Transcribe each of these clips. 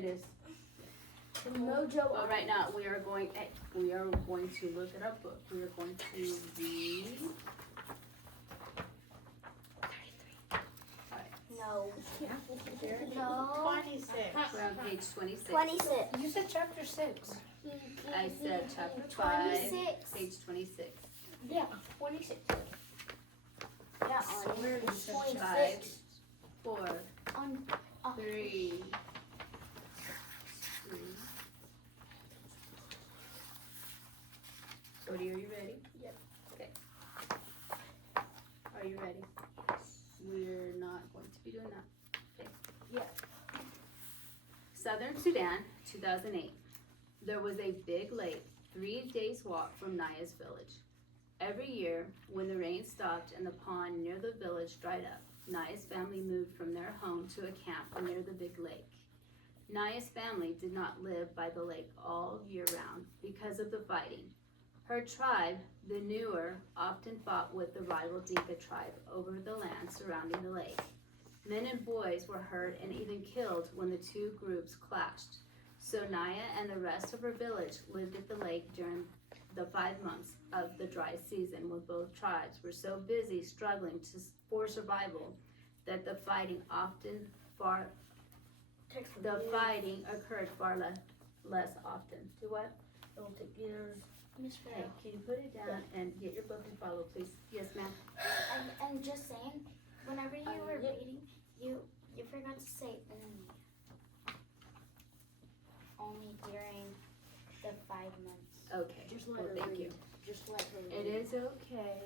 It is. The Mojo. But right now we are going to look at our book. We are going to read. No. No. 26. We're on page 26. 26. You said chapter 6. I said chapter 5, 26. page 26. Yeah, 26. Yeah, So on we're page on 26. 5, 4, On 3, 2. Cody, are you ready? Yep. Okay. Are you ready? We're not going to be doing that. Okay. Yeah. Southern Sudan, 2008. There was a big lake 3 days' walk from Naya's village. Every year, when the rain stopped and the pond near the village dried up, Naya's family moved from their home to a camp near the big lake. Naya's family did not live by the lake all year round because of the fighting. Her tribe, the Newer, often fought with the rival Dinka tribe over the land surrounding the lake. Men and boys were hurt and even killed when the two groups clashed. So Naya and the rest of her village lived at the lake during the 5 months of the dry season when both tribes were so busy struggling for survival that the fighting occurred far less often. Do what? Don't take yours. Miss Okay, Farrell. can you put it down and get your book and follow, please? Yes, ma'am. And just saying, whenever you were reading, you forgot to say only during the 5 months. Okay. Just well, thank you. Just let her It is okay.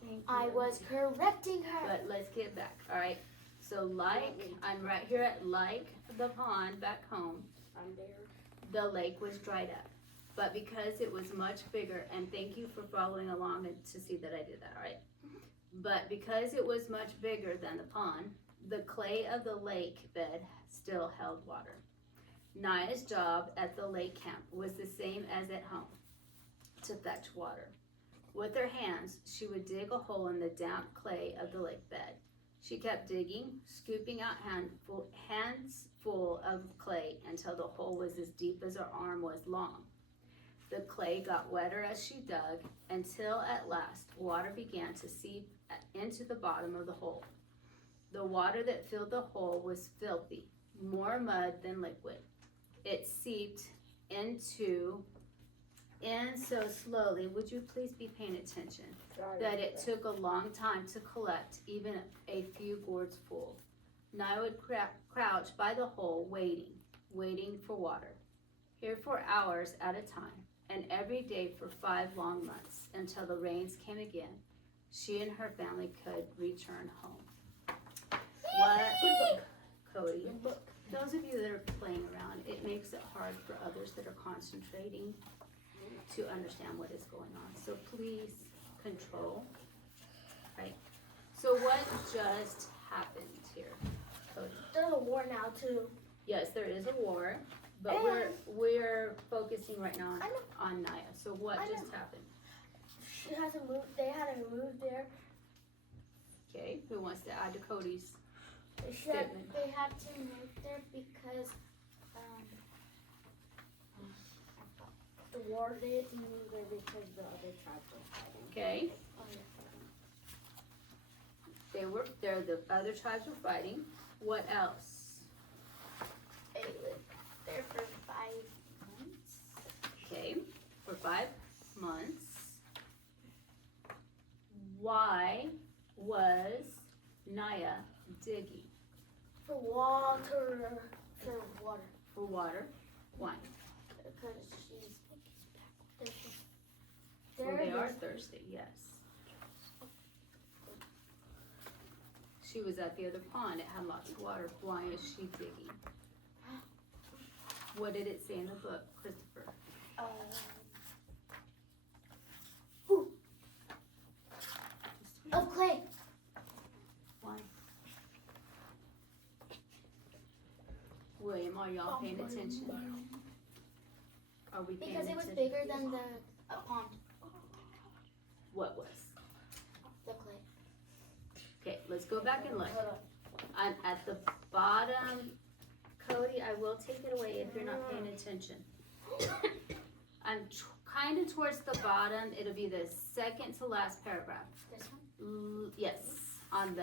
Thank you. I was correcting her. But let's get back. All right. So I'm right here at like the pond back home. I'm there. The lake was dried up. But because it was much bigger, and thank you for following along and to see that I did that, all right? But because it was much bigger than the pond, the clay of the lake bed still held water. Naya's job at the lake camp was the same as at home, to fetch water. With her hands, she would dig a hole in the damp clay of the lake bed. She kept digging, scooping out hands full of clay until the hole was as deep as her arm was long. The clay got wetter as she dug until at last water began to seep into the bottom of the hole. The water that filled the hole was filthy, more mud than liquid. It seeped in so slowly, would you please be paying attention, that it took a long time to collect even a few gourds full. Naya would crouch by the hole waiting for water, here for hours at a time, and every day for 5 long months until the rains came again. She and her family could return home. What, Cody? Those of you that are playing around, it makes it hard for others that are concentrating to understand what is going on. So please control, right? So what just happened here, Cody? There's a war now too. Yes, there is a war, but And- we're focusing right now I know. on Naya. So what I just know. happened? She hasn't moved. They hadn't moved there. Okay, who wants to add to Cody's They statement? had to move there because the war. They had to move there because the other tribes were fighting. Okay, the other tribes were fighting. What else? They lived there for 5 months. Okay, for 5 months. Why was Naya digging? For water. For water. For water. Why? Because she's thirsty. Well, they are thirsty, yes. She was at the other pond. It had lots of water. Why is she digging? What did it say in the book, Christopher? Of clay. Why? William, are y'all paying attention? Are we paying Because it was attention? bigger than the pond. What was? The clay. Okay, let's go back and look. I'm at the bottom, Cody, I I will take it away if you're not paying attention. I'm kind of towards the bottom. It'll be the second to last paragraph. This one? Yes, on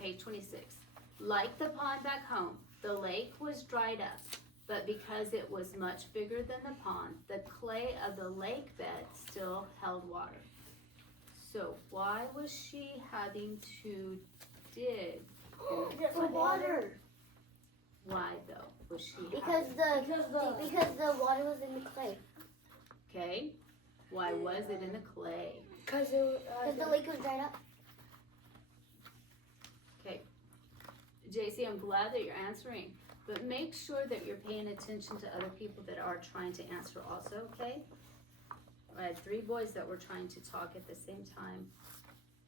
page 26. Like the pond back home, the lake was dried up, but because it was much bigger than the pond, the clay of the lake bed still held water. So why was she having to dig? For water. Why though was she Because the water was in the clay. Okay, why was it in the clay? Because Because the lake was dried up. Okay, JC, I'm glad that you're answering, but make sure that you're paying attention to other people that are trying to answer also, okay? I had 3 boys that were trying to talk at the same time,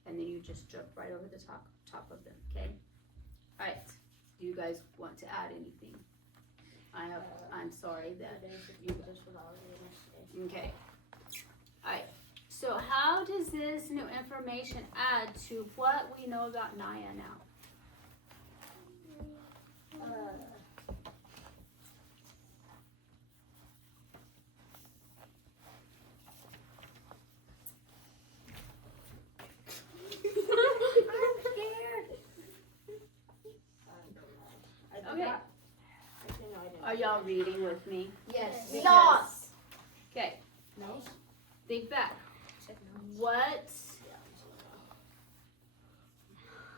and then you just jumped right over the top of them, okay? All right, do you guys want to add anything? I'm sorry that you, okay. All right, so how does this new information add to what we know about Naya now? Okay. Are y'all reading with me? Yes. Because- Okay. No. Think back. What?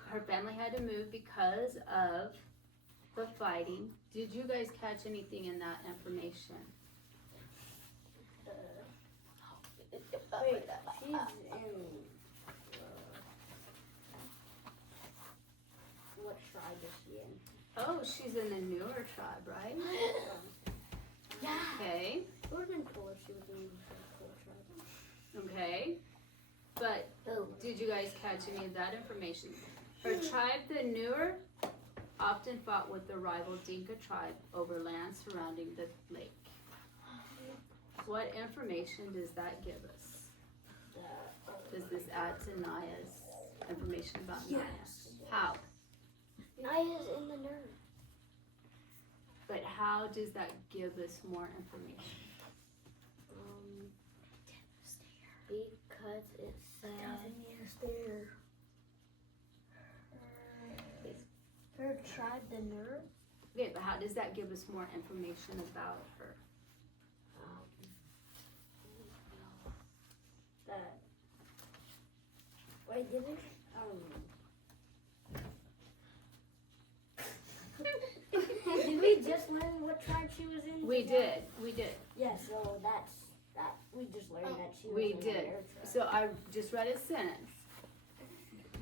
Her family had to move because of the fighting. Did you guys catch anything in that information? Wait, she's in. What tribe is she in? Oh, she's in the newer tribe, right? Yeah. Okay. It would have been cool if she was in the cool tribe. Okay. But did you guys catch any of that information? Her tribe, the newer, often fought with the rival Dinka tribe over land surrounding the lake. What information does that give us? Does this add to Naya's information about Naya? How? Naya's in the nerve. But how does that give us more information? Because it said her tribe, the nerve. Okay, but how does that give us more information about her? That. Wait, did we? Did we just learn what tribe she was in? We did. Yeah, so that's that. We just learned that she was We in did. their tribe. So I just read a sentence.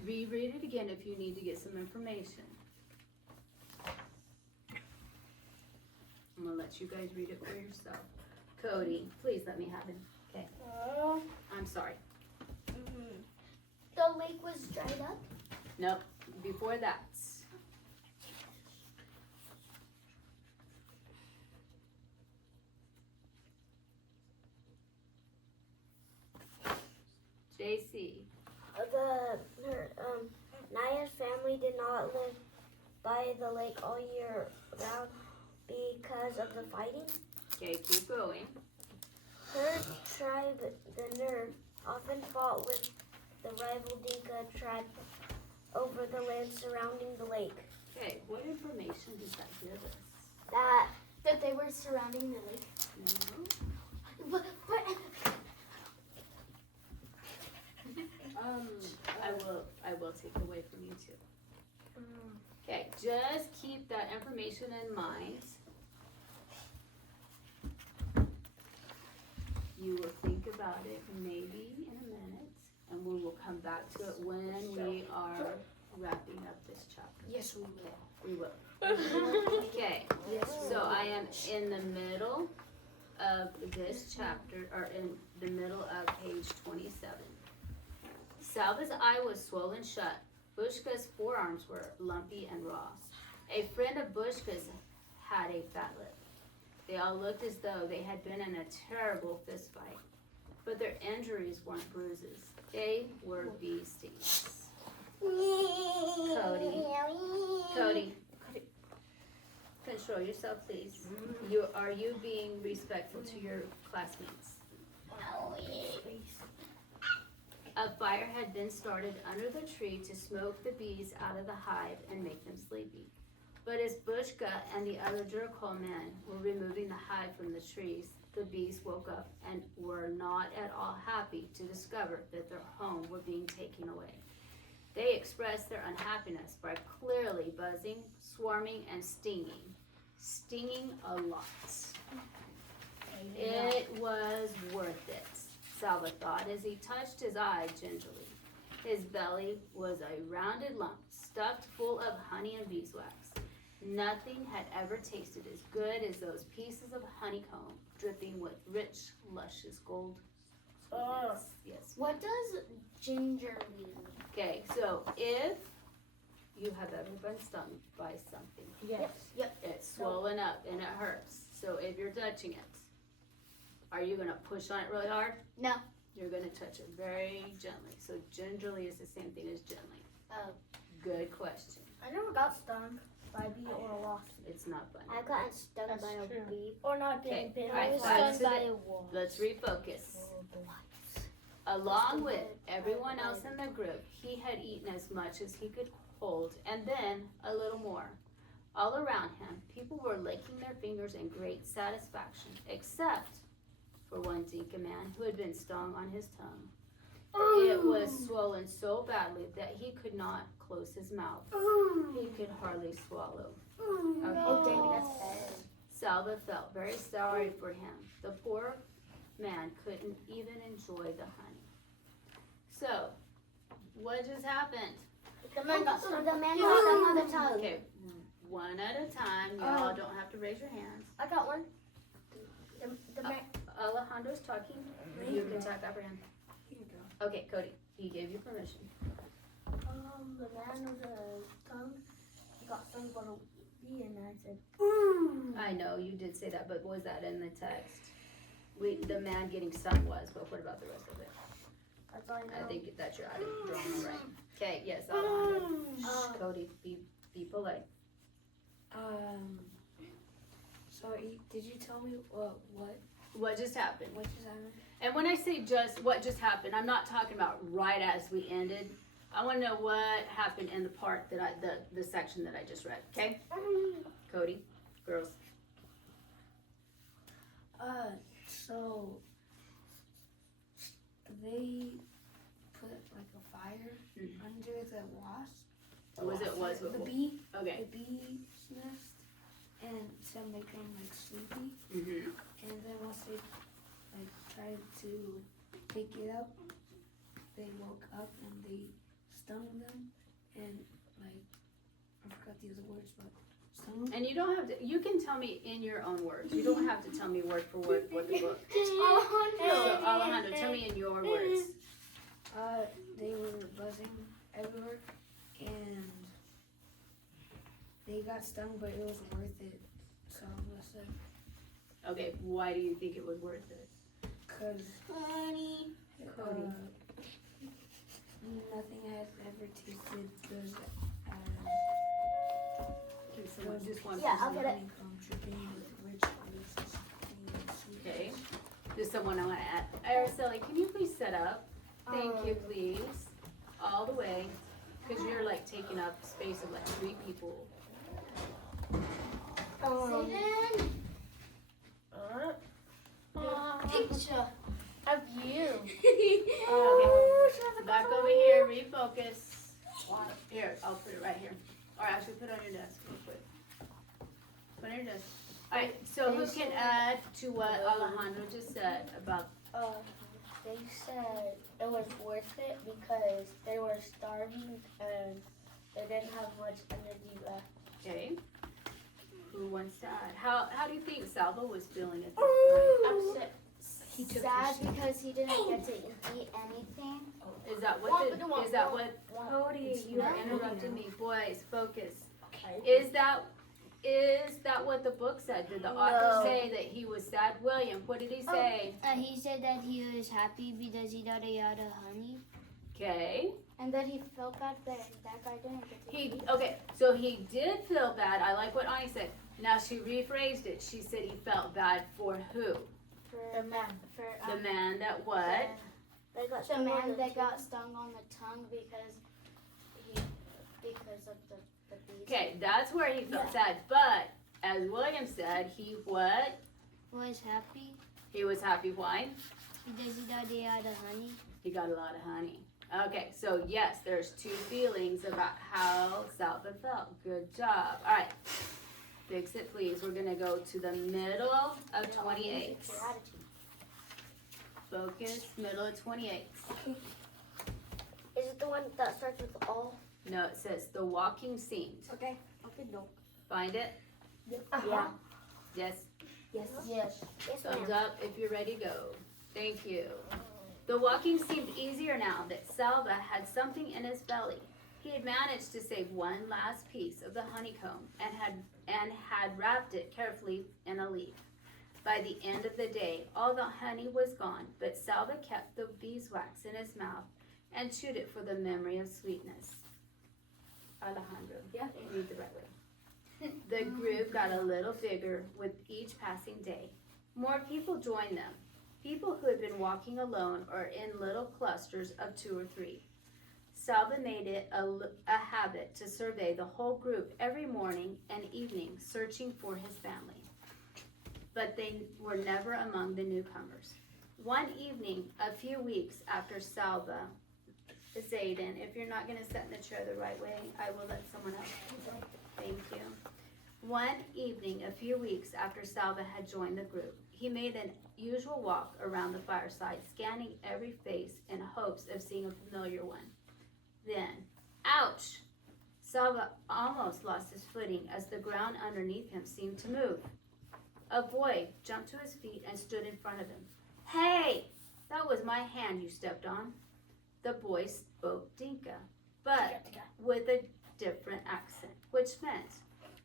Reread it again if you need to get some information. I'm gonna let you guys read it for yourself. Cody, please let me have him. Okay. I'm sorry. The lake was dried up. Nope. Before that. JC. Naya's family did not live by the lake all year round because of the fighting. Okay, keep going. Her tribe, the Nerv, often fought with the rival Dinka tribe over the land surrounding the lake. Okay, what information does that give us? That they were surrounding the lake. No. But I will take it away from you too. Okay, just keep that information in mind. You will think about it maybe in a minute, and we will come back to it when we are wrapping up this chapter. Yes, we will. We will. Okay, so I am in the middle of this chapter, or in the middle of page 27. Salva's eye was swollen shut. Bushka's forearms were lumpy and raw. A friend of Bushka's had a fat lip. They all looked as though they had been in a terrible fist fight, but their injuries weren't bruises. They were bee stings. Cody, Control yourself, please. Are you being respectful to your classmates? A fire had been started under the tree to smoke the bees out of the hive and make them sleepy. But as Bushka and the other Duracol men were removing the hive from the trees, the bees woke up and were not at all happy to discover that their home were being taken away. They expressed their unhappiness by clearly buzzing, swarming, and stinging. Stinging a lot. It was worth it, Salva thought as he touched his eye gingerly. His belly was a rounded lump stuffed full of honey and beeswax. Nothing had ever tasted as good as those pieces of honeycomb dripping with rich, luscious gold. Yes. What does ginger mean? Okay, so if you have ever been stung by something, Yes. Yep. it's swollen up and it hurts. So if you're touching it, are you gonna push on it really hard? No. You're gonna touch it very gently. So gingerly is the same thing as gently. Oh. Good question. I never got stung by a bee or a wasp. It's not funny. I've gotten stung That's by true. a bee. Or not Okay, getting bitten. I I was was stung stung by by a a wasp. Let's refocus. Along with everyone else in the group, he had eaten as much as he could hold and then a little more. All around him, people were licking their fingers in great satisfaction, except for one Dinka man who had been stung on his tongue. It was swollen so badly that he could not close his mouth. He could hardly swallow. Oh, Okay. dang, that's bad. Salva felt very sorry for him. The poor man couldn't even enjoy the honey. So, what just happened? The man got stung. The man got stung on the tongue. Okay, one at a time. Y'all don't have to raise your hands. I got one. The man. Alejandro's talking. You can talk after him. Okay, Cody, he gave you permission. The man with the tongue. He got stung by a bee, and I said, I know you did say that, but was that in the text? The man getting stung was, but what about the rest of it? That's all I know. I think that you're out of drawing right. Okay, yes, Alejandro. Shh, Cody, be polite. Sorry, did you tell me what What just happened? just happened? And when I say just what just happened, I'm not talking about right as we ended. I want to know what happened in the part that the section that I just read. Okay, Cody, girls. So they put like a fire under the wasp. Was the bee? Okay. The bee's nest, and to make them like sleepy. Mm-hmm. And then once they like tried to pick it up, they woke up and they stung them, and like I forgot the other words, but stung them. And you don't have to. You can tell me in your own words. You don't have to tell me word for word what the book. So Alejandro, tell me in your words. They were buzzing everywhere, and they got stung, but it was worth it. So I said, Okay, why do you think it was worth it? cause Honey. Cody. nothing has ever tasted good as Can someone just one Yeah, person? I'll get it. honeycomb dripping with rich delicious cream and sweet. Okay. Does someone want to add? Araceli, can you please set up? Thank you, please. All the way, because you're like taking up space of like 3 people. Picture of you. Okay. Back over here, refocus. Here, I'll put it right here. Or actually put it on your desk real quick. Put it on your desk. Alright, so who can add to what Alejandro just said about, They said it was worth it because they were starving and they didn't have much energy left. okay? Who wants to add? How do you think Salvo was feeling at this point? Upset. He took Sad your because he didn't get to eat anything. Is that what Cody, you are interrupting me. Boys, focus. Is that what the book said? Did the author No. say that he was sad? William, what did he say? He said that he was happy because he got a lot of honey. Okay. And that he felt bad that that guy didn't get to eat. Okay, so he did feel bad. I like what Ani said. Now she rephrased it. She said he felt bad for who? The man. The man that what? They got The stung on man the that got teeth. stung on the tongue because of the bees. Okay, that's where he felt sad. But as William said, he what? Was happy He was happy. Why? because he got a lot of honey. He got a lot of honey. Okay, so yes, there's two feelings about how Salva felt. Good job. All right, fix it, please. We're gonna go to the middle of 28. Focus, middle of 28. Is it the one that starts with all? No, it says the walking seemed. Okay, no. Find it? Yeah. Yes. Yes. Yes, Thumbs ma'am. up if you're ready to go. Thank you. The walking seemed easier now that Salva had something in his belly. He had managed to save one last piece of the honeycomb and had wrapped it carefully in a leaf. By the end of the day, all the honey was gone, but Salva kept the beeswax in his mouth and chewed it for the memory of sweetness. Alejandro, Yeah. read the right way. The group got a little bigger with each passing day. More people joined them. People who had been walking alone or in little clusters of 2 or 3. Salva made it a habit to survey the whole group every morning and evening, searching for his family. But they were never among the newcomers. One evening, a few weeks after Salva, Zayden, if you're not going to sit in the chair the right way, I will let someone else. Thank you. One evening, a few weeks after Salva had joined the group, he made an usual walk around the fireside, scanning every face in hopes of seeing a familiar one. Then, ouch! Salva almost lost his footing as the ground underneath him seemed to move. A boy jumped to his feet and stood in front of him. Hey! That was my hand you stepped on. The boy spoke Dinka, but with a different accent, which meant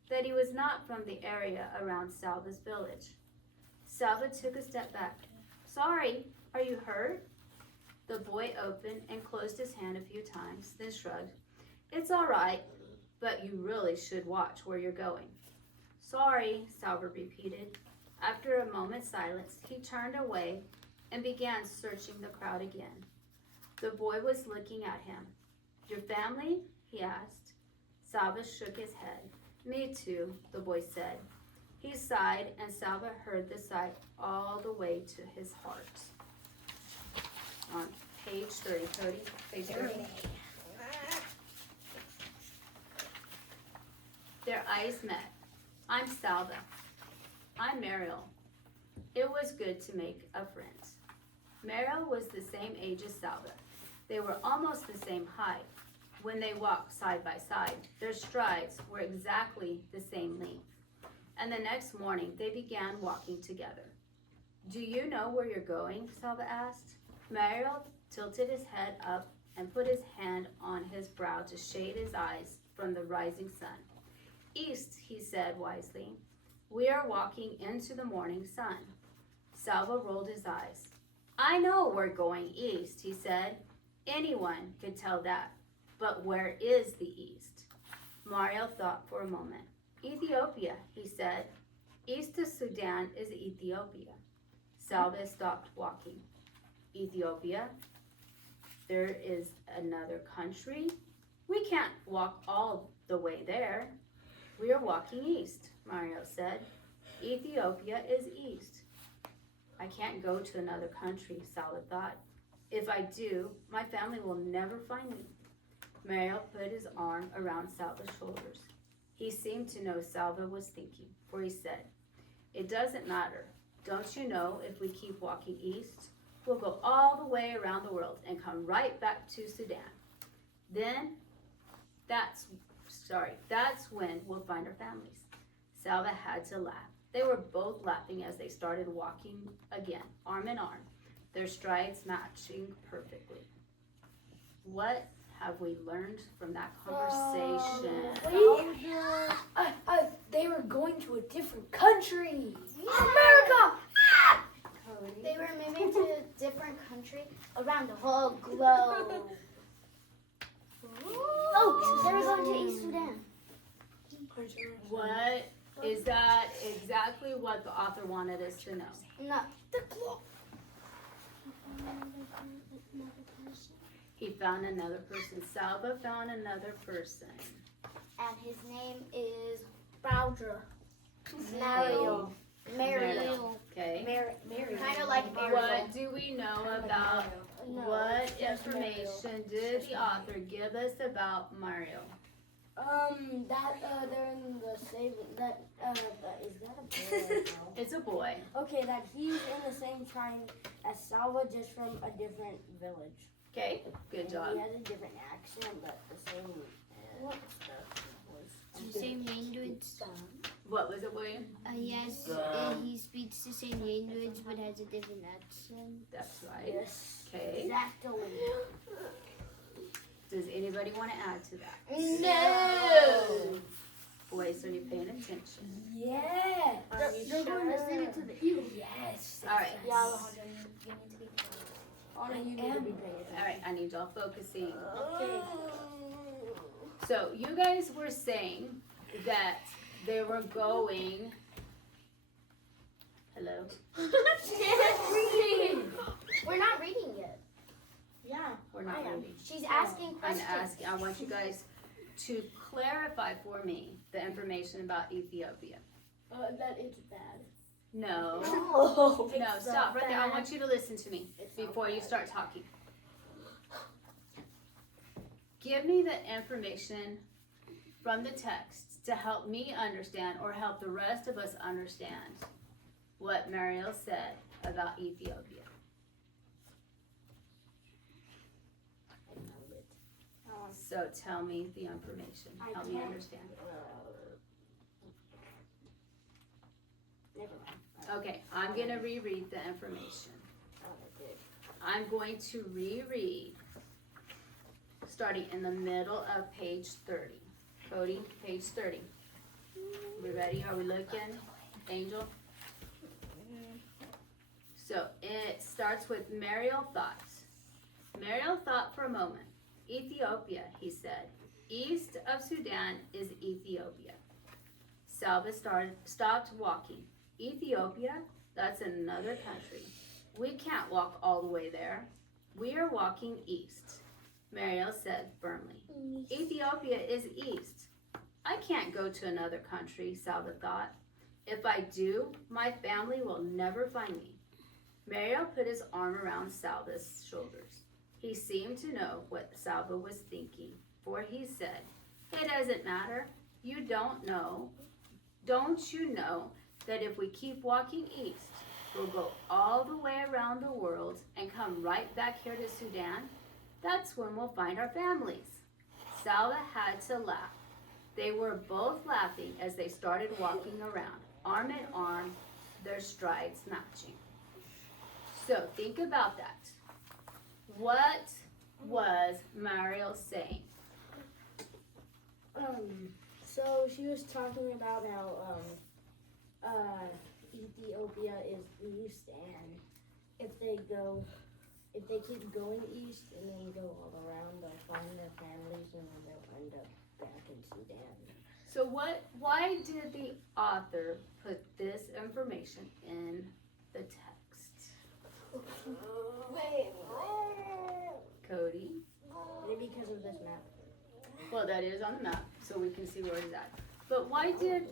that he was not from the area around Salva's village. Salva took a step back. Sorry, are you hurt? The boy opened and closed his hand a few times, then shrugged. It's all right, but you really should watch where you're going. Sorry, Salva repeated. After a moment's silence, he turned away and began searching the crowd again. The boy was looking at him. Your family? He asked. Salva shook his head. Me too, the boy said. He sighed, and Salva heard the sigh all the way to his heart. On page 30, Cody, page 30. Their eyes met. I'm Salva. I'm Mariel. It was good to make a friend. Mariel was the same age as Salva. They were almost the same height. When they walked side by side, their strides were exactly the same length. And the next morning, they began walking together. Do you know where you're going? Salva asked. Mariel tilted his head up and put his hand on his brow to shade his eyes from the rising sun. East, he said wisely. We are walking into the morning sun. Salva rolled his eyes. I know we're going east, he said. Anyone could tell that. But where is the east? Mariel thought for a moment. Ethiopia, he said. East of Sudan is Ethiopia. Salva stopped walking. Ethiopia? There is another country? We can't walk all the way there. We are walking east, Mario said. Ethiopia is east. I can't go to another country, Salva thought. If I do, my family will never find me. Mario put his arm around Salva's shoulders. He seemed to know Salva was thinking, for he said, It doesn't matter. Don't you know if we keep walking east, we'll go all the way around the world and come right back to Sudan. Then, that's when we'll find our families. Salva had to laugh. They were both laughing as they started walking again, arm in arm, their strides matching perfectly. What have we learned from that conversation? They were going to a different country. America! Cody? They were moving to a different country around the whole globe. Oh, they were going to East Sudan. What Is that exactly what the author wanted us to know? No. He found another person. Salva found another person. And his name is Bowser. Mario. Mario. Okay. Mary. Kind of like Ariel. What do we know about, what information did the author give us about Mario? That they're in the same. That is that a boy? It's a boy. Okay, that he's in the same tribe as Salva, just from a different village. Okay, good And job. He has a different accent, but the same The same language. What was it, William? Yes, he speaks the same language but has a different accent. That's right. Yes. Okay. Exactly. Does anybody want to add to that? No. Boys, are you paying attention? Yeah. You're going to send it to the eagle. Yes. All right. Yeah, Alejandro, you need to be Anna, you need to be paying attention. All right, I need y'all focusing. Okay. So you guys were saying that they were going. Hello? We're not reading yet. Yeah. We're not reading. She's asking I'm questions. asking, I want you guys to clarify for me the information about Ethiopia. That it's bad. No. Oh, No, stop right there. I want you to listen to me before you start talking. Give me the information from the text to help me understand or help the rest of us understand what Mariel said about Ethiopia. So tell me the information. Help me understand. Never mind. Okay, I'm gonna reread the information. I'm going to reread starting in the middle of page 30. Cody, page 30. We ready? Are we looking? Angel? So it starts with Mariel thought. Mariel thought for a moment. Ethiopia, he said. East of Sudan is Ethiopia. Salva stopped walking. Ethiopia? That's another country. We can't walk all the way there. We are walking east, Mariel said firmly. Ethiopia is east. I can't go to another country, Salva thought. If I do, my family will never find me. Mariel put his arm around Salva's shoulders. He seemed to know what Salva was thinking, for he said, "It doesn't matter. You don't know. Don't you know that if we keep walking east, we'll go all the way around the world and come right back here to Sudan? That's when we'll find our families." Salva had to laugh. They were both laughing as they started walking around, arm in arm, their strides matching. So think about that. What was Mariel saying? So she was talking about how Ethiopia is east, and if they keep going east and then go all around, they'll find their families and then they'll end up back in Sudan. So why did the author put this information in the text? Cody? Maybe because of this map. Well, that is on the map, so we can see where it's at. But why did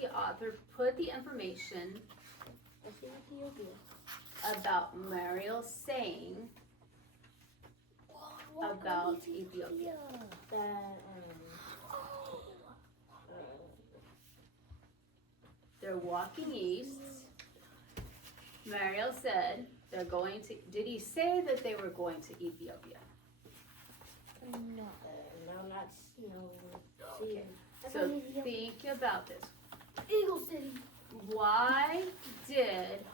the author put the information I see Ethiopia. about Mariel saying about Ethiopia? That They're walking east. Mariel said they're going to, did he say that they were going to Ethiopia? No. no, not Okay. I So thought Ethiopia- think about this. Eagle City. Why did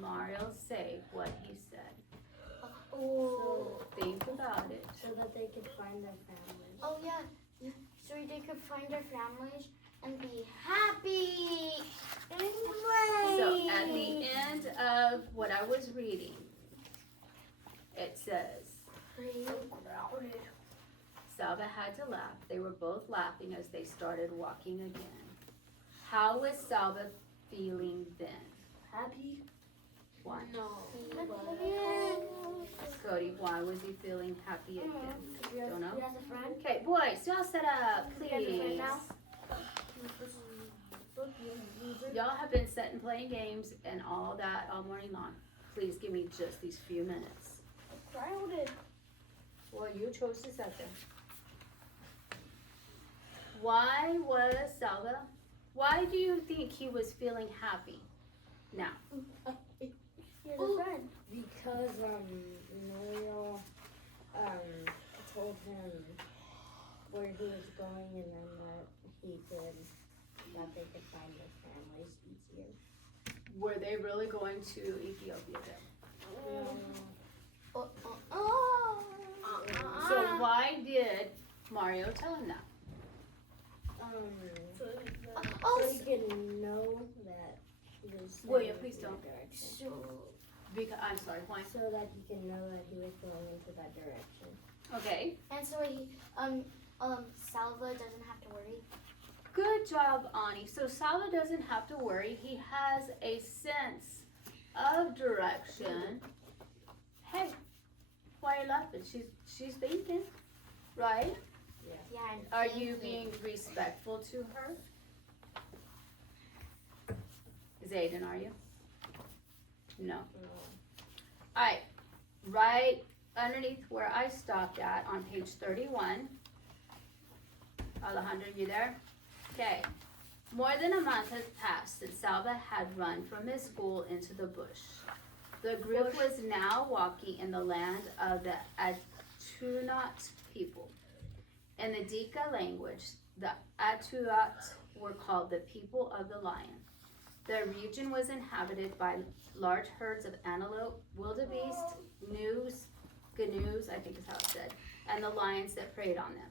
Mariel say what he said? Oh. Think about it. so that they could find their families. Oh yeah. So they could find their families and be happy. So at the end of what I was reading, it says, Salva had to laugh. They were both laughing as they started walking again. How was Salva feeling then? Happy? Why? No. Cody, why was he feeling happy again? Don't know. He has a friend. Okay, boys, y'all set up, He has a friend please. now. Y'all have been sitting playing games and all that all morning long. Please give me just these few minutes. Crowded. Well, you chose to sit there. Why was Salva? Why do you think he was feeling happy? Now, He has a friend. Because Mario told him where he was going, and then that they could find their families easier. were they really going to Ethiopia then? So why did Mario tell him that? So he can know that he was. William, please don't. Direction. Because I'm sorry, why? So that he can know that he was going into that direction. Okay. And so he, Salva doesn't have to worry. Good job, Ani. So Salva doesn't have to worry. He has a sense of direction. Hey, why are you laughing? She's thinking, right? Yeah. And Are you being respectful to her? Zayden, are you? No. Alright, right underneath where I stopped at on page 31. Alejandro, you there? Okay. More than a month has passed since Salva had run from his school into the bush. The group was now walking in the land of the Atunat people. In the Dinka language, the Atuat were called the people of the lion. The region was inhabited by large herds of antelope, wildebeest, gnu's, I think is how it's said, and the lions that preyed on them.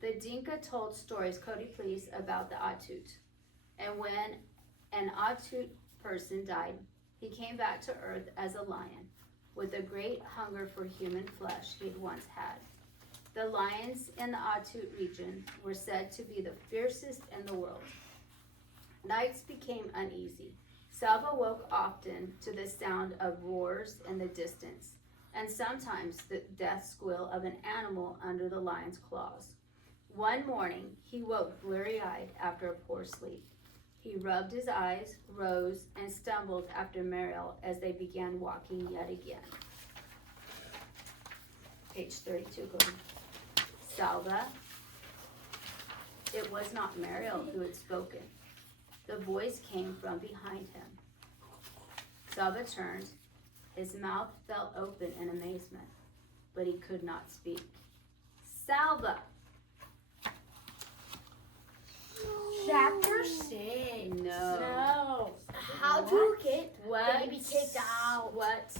The Dinka told stories, Cody please, about the Atut. And when an Atut person died, he came back to earth as a lion, with a great hunger for human flesh he'd once had. The lions in the Atut region were said to be the fiercest in the world. Nights became uneasy. Salva woke often to the sound of roars in the distance, and sometimes the death squeal of an animal under the lion's claws. One morning, he woke bleary-eyed after a poor sleep. He rubbed his eyes, rose, and stumbled after Mariel as they began walking yet again. Page 32, go ahead. Salva. It was not Mariel who had spoken. The voice came from behind him. Salva turned. His mouth fell open in amazement, but he could not speak. Salva! Chapter 6. No. How to get What? baby kicked out. What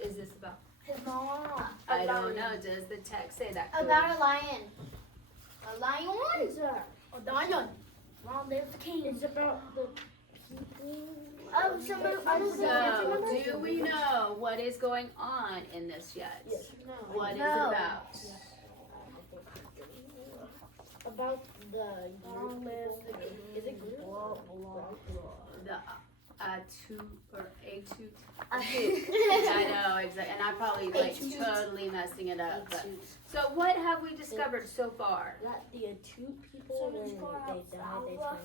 is this about? His mom. I don't know. Does the text say that? Cody? About a lion. A lion? A lion. Long live the king. It's about the people. Oh, somebody. So, do we know what is going on in this yet? Yes. What is it No. about? About the long live the king. Is it group? The A2 or A2. I think. I know, exactly. And I'm probably like totally messing it up. But. So, what have we discovered so far? That the two people So when just go they out die, Salva.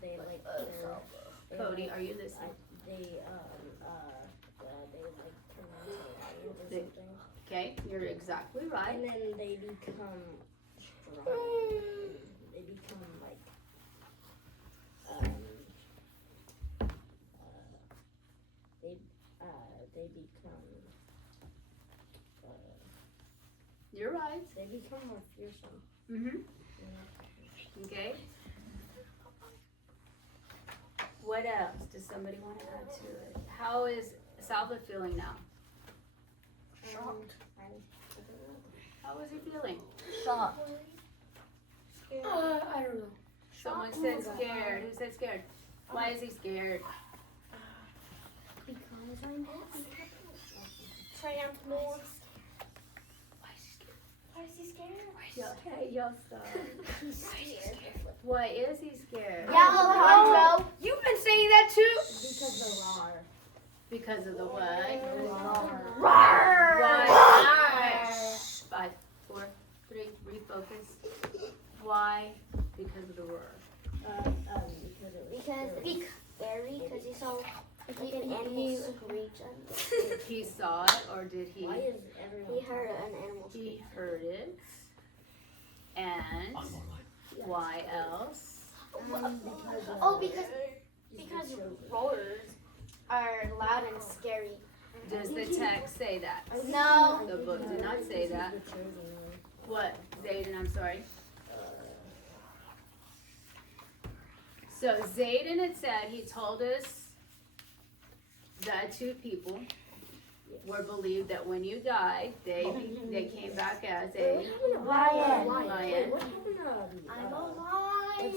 they like Cody, are you listening? they like turn into lions or They- something. Okay, you're exactly right. And then they become strong. They become like they become You're right. they become more fearsome. Mm-hmm. Okay. What else does somebody want to add to it? How is Salva feeling now? Shocked. How is he feeling? Shocked. I don't know. Someone said scared. Who said scared? Why is he scared? Because I'm Triumph more. Why is he scared? Why is he scared? Hey, y'all stop. He's scared. Why is he scared? Yeah, Alejandro. You've been saying that too. Because the roar. Because of the what? Roar. Why? 5, 4, 3, refocus. Why? Because of the roar. Because it's scary. Because he saw like an animal screech. He saw it, or did he? He heard an animal He screech. heard it. And why else? Because roars are loud and scary. Does the text say that? No. The book did not say that. What? Zayden, I'm sorry. So Zayden had said, he told us that 2 people were believed that when you died, they came back as a Lion. lion. I'm a lion.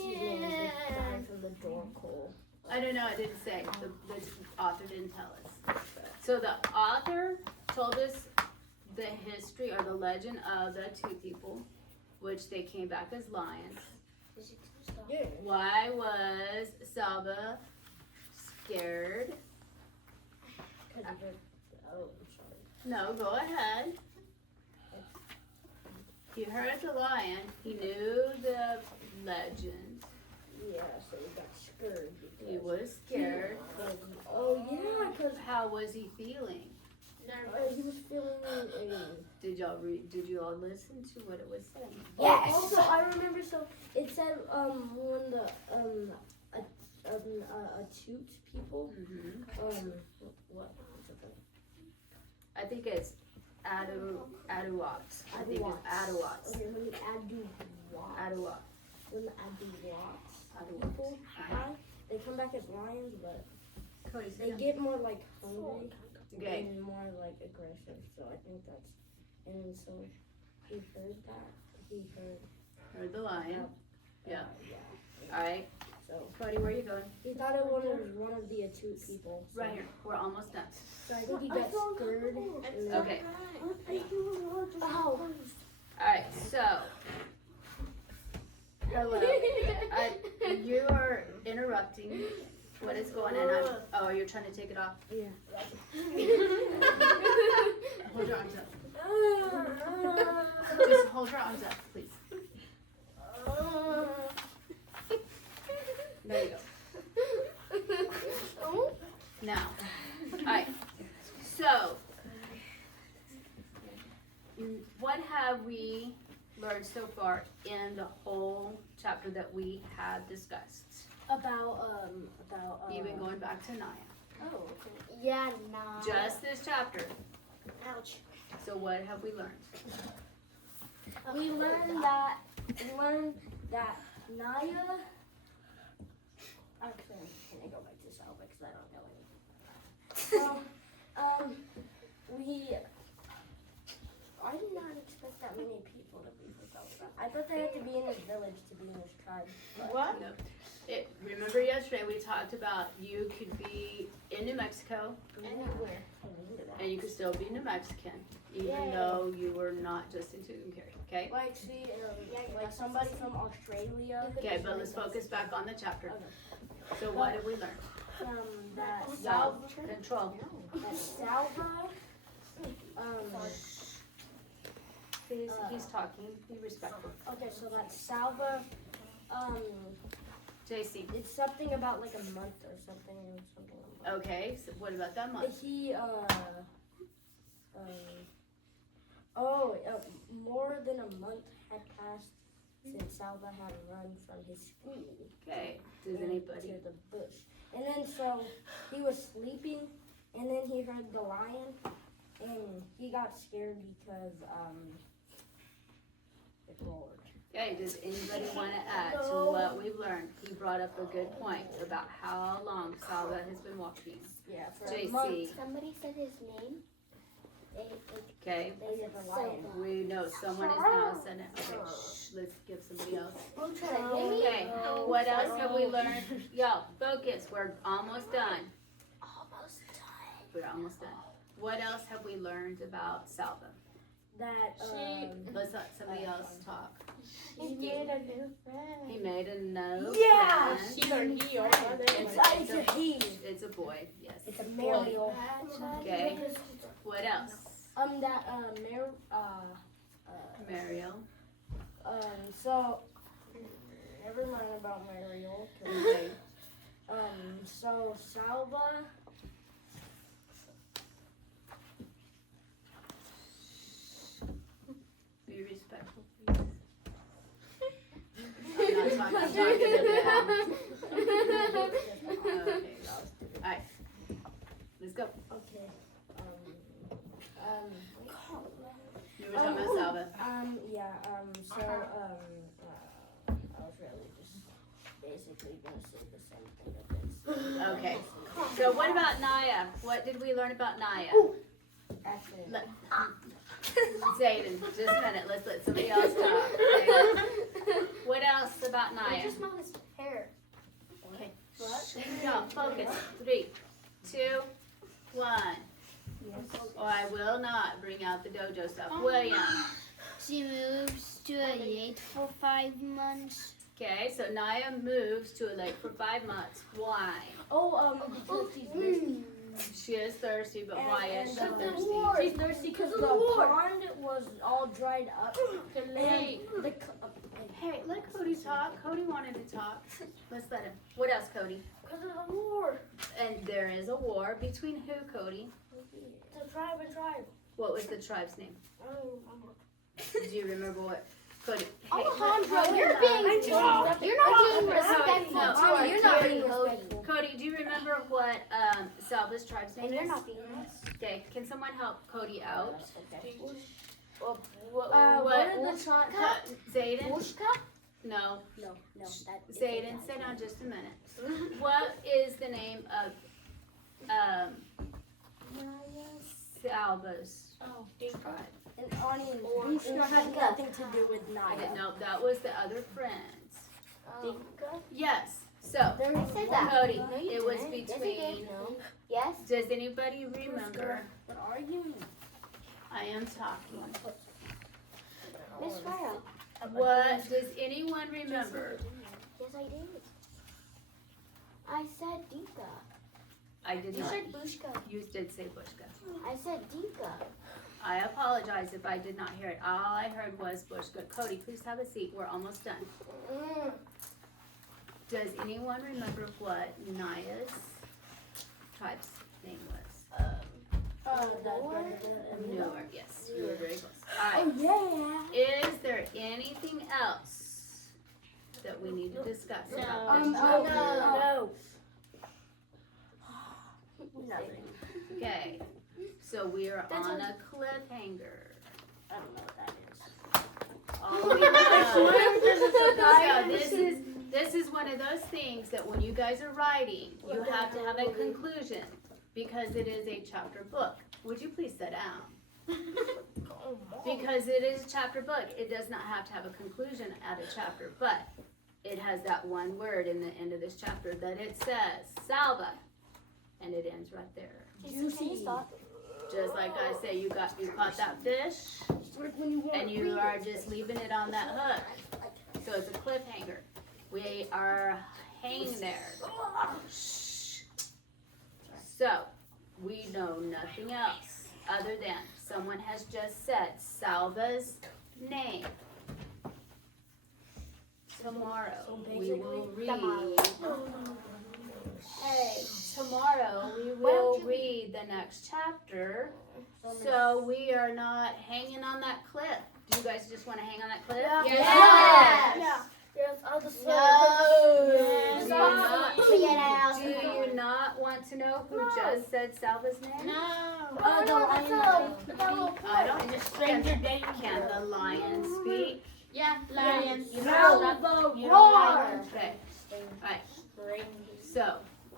From the door hole. I don't know, it didn't say. The author didn't tell us. So the author told us the history or the legend of the 2 people, which they came back as lions. Why was Salva scared? No, go ahead. He heard the lion. He knew the legend. Yeah, so he got scared. He was scared. Oh yeah, because How was he feeling? he was feeling. Did y'all read? Did you all listen to what it was saying? Yes. Also, I remember. So it said when the toot people what? I think it's Aduwats. I think it's Aduwats. Okay, when the Aduwats. Aduwats. When the Aduwats people die, they come back as lions, but Cody, they get more like hungry Okay. and more like aggressive. So I think that's, and so he heard that. He heard. Heard the lion. Yeah. Yeah. All right. So Cody, where are you going? he thought it was one of the Atoot people. So. Right here. We're almost done. So I think he got scared. Okay. Oh. All right. So. Hello. You are interrupting. What is going on? Oh, you're trying to take it off? Yeah. Hold your arms up. Just hold your arms up, please. There you go. Now, alright. So, what have we learned so far in the whole chapter that we have discussed? About Even going back to Naya. Oh, okay. Yeah, nah. Just this chapter. Ouch. So what have we learned? We learned that Naya. Actually, can I go back to Salva because I don't know anything. I did not expect that many people to be from Salva. I thought they had to be in this village to be in this tribe. What? No. Remember yesterday we talked about you could be in New Mexico Anywhere. and you could still be New Mexican, even though you were not just in Tucumcari, okay? Like, see, like somebody from Australia. Okay, but let's focus back on the chapter. So what did we learn? That Y'all, Salva. control. That Salva. He's talking, be respectful. Okay, so that Salva. JC, It's something about like a month or something okay, so what about that month? He more than a month had passed since Salva had run from his school. Okay, does anybody? To the bush, and then so he was sleeping, and then he heard the lion, and he got scared because it roared. Okay, does anybody want to add to what we've learned? He brought up a good point about how long Salva has been walking. Yeah, for a month. JC, Somebody said his name. okay, They said the lion. we know someone is now saying it. Okay, shh, let's give somebody else. Don't try to hit me. Okay, what else have we learned? Yo, focus, we're almost done. Almost done. We're almost done. What else have we learned about Salva? that Let's let somebody else talk. he made a new friend. He made a no Yeah. friend. She or he or It's a he. It's a boy, yes. It's a male. Okay. What else? Mariel. So never mind about Mariel. Okay. So Salva. Be respectful, please. I'm talking to them. Okay. Alright. Let's go. Okay. You were talking about Salva. Yeah. So I was really just basically gonna say the same thing again. Okay. So what about Naya? What did we learn about Naya? That's it. Let- Zayden, just a minute. Let's let somebody else talk. Okay. What else about Naya? Just smell his hair. Okay. No, focus. 3, 2, 1. Or I will not bring out the dojo stuff. William. She moves to a lake for 5 months. Okay, so Naya moves to a lake for 5 months. Why? Because she's thirsty. She is thirsty, but why is she And, thirsty? She's thirsty because the pond was all dried up. Hey. The Hey, let Cody talk. Cody wanted to talk. Let's let him. What else, Cody? Because of the war. And there is a war between who, Cody? The tribe and tribe. What was the tribe's name? I don't remember. Do you remember what? Cody. Hey, Alejandro, you're not being respectful No, to her. You're not being respectful. Cody, do you remember what Salva's tribe's name And you're is? not being nice. Okay, can someone help Cody out? What are the tribes? Zayden? Bushka? No. No. Zayden, sit down just a minute. What is the name of Salva's Oh, tribe? And Ani, Bushka had nothing to do with I didn't Naya. know. That was the other friends. Dinka? Yes. So, I said that. Cody, No, you it was didn't. between. Yes? Does anybody remember? What are you? I am talking. Miss Farrell. What does anyone remember? Yes, I did. I said Dinka. I did You not. said Bushka. You did say Bushka. I said Dinka. I apologize if I did not hear it. All I heard was Bushka. Cody, please have a seat. We're almost done. Does anyone remember what Naya's tribe's name was? Newer. Yes, you were very close. All right. Yeah. Is there anything else that we need to discuss about Oh, this chapter? no. Nothing. Okay. So we are on a cliffhanger. I don't know what that is. All we know. So this is one of those things that when you guys are writing, you have to have a conclusion because it is a chapter book. Would you please sit down? Because it is a chapter book, it does not have to have a conclusion at a chapter, but it has that one word in the end of this chapter that it says salva, and it ends right there. Juicy. Just like I say, you caught that fish, and you are just leaving it on that hook. So it's a cliffhanger. We are hanging there. Shh. So we know nothing else other than someone has just said Salva's name. Tomorrow we will read. Hey, tomorrow we will read the next chapter. So we are not hanging on that cliff. Do you guys just want to hang on that cliff? Yes. Yeah. Yes, I'll just Do you not want to know who just said Salva's name? Oh, no. I don't. Can the lion speak? Yeah, lions. Salvo Okay. roar. Alright. So,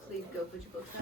please go put your books down.